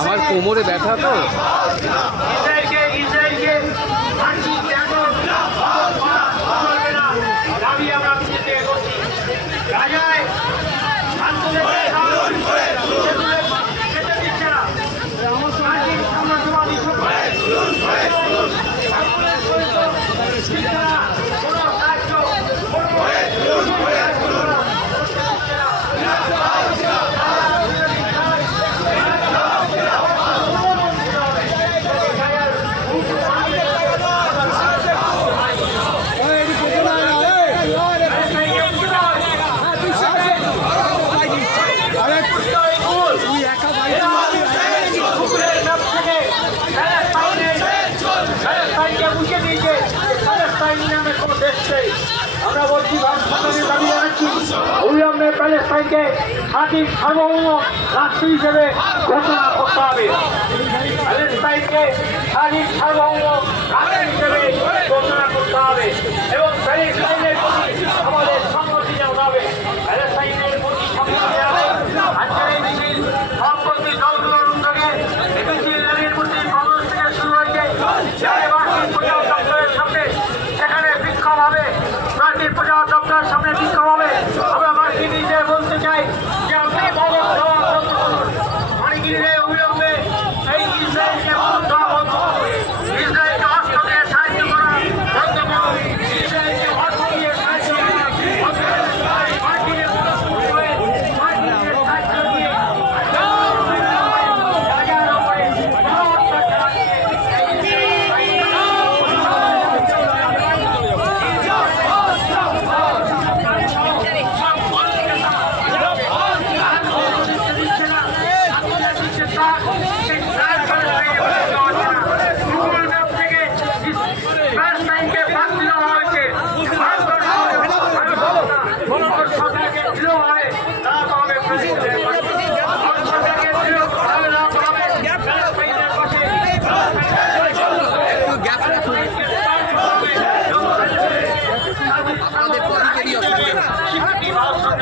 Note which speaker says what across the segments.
Speaker 1: আমার
Speaker 2: কোমরে ব্যথা তো?
Speaker 1: উদ্দেশ্যে আমরা বলছি ভারতের দাবি জানাচ্ছি অবিলম্বে প্যালেস্তাইনকে স্বাধীন সার্বভৌম রাষ্ট্র করতে হবে প্যালেস্তাইনকে স্বাধীন সার্বভৌম রাষ্ট্র হিসেবে ঘোষণা করতে হবে এবং প্যালেস্তাইন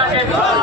Speaker 1: Vai.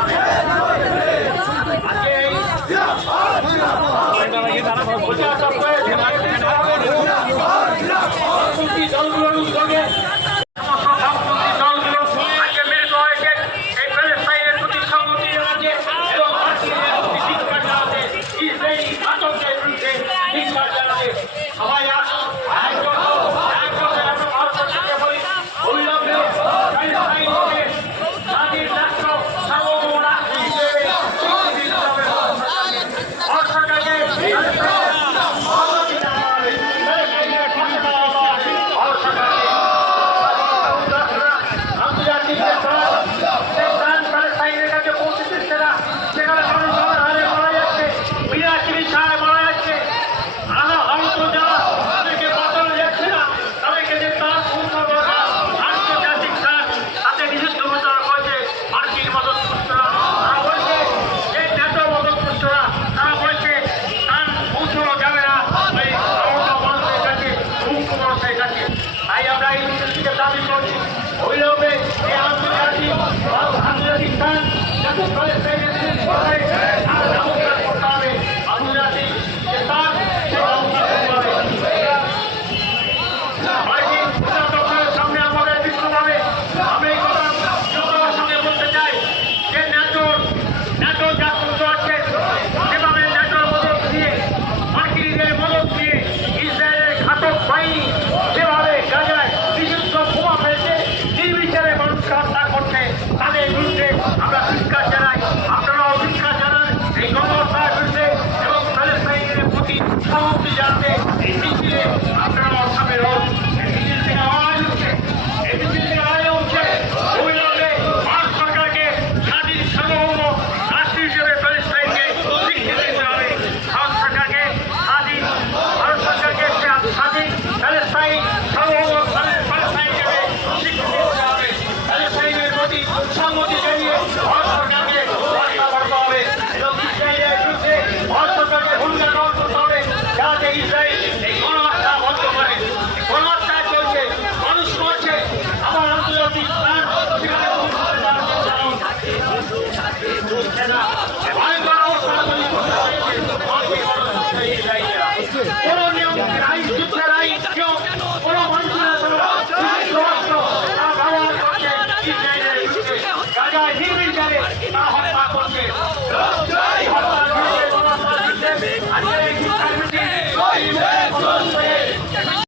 Speaker 1: সাংবাদিক যাতে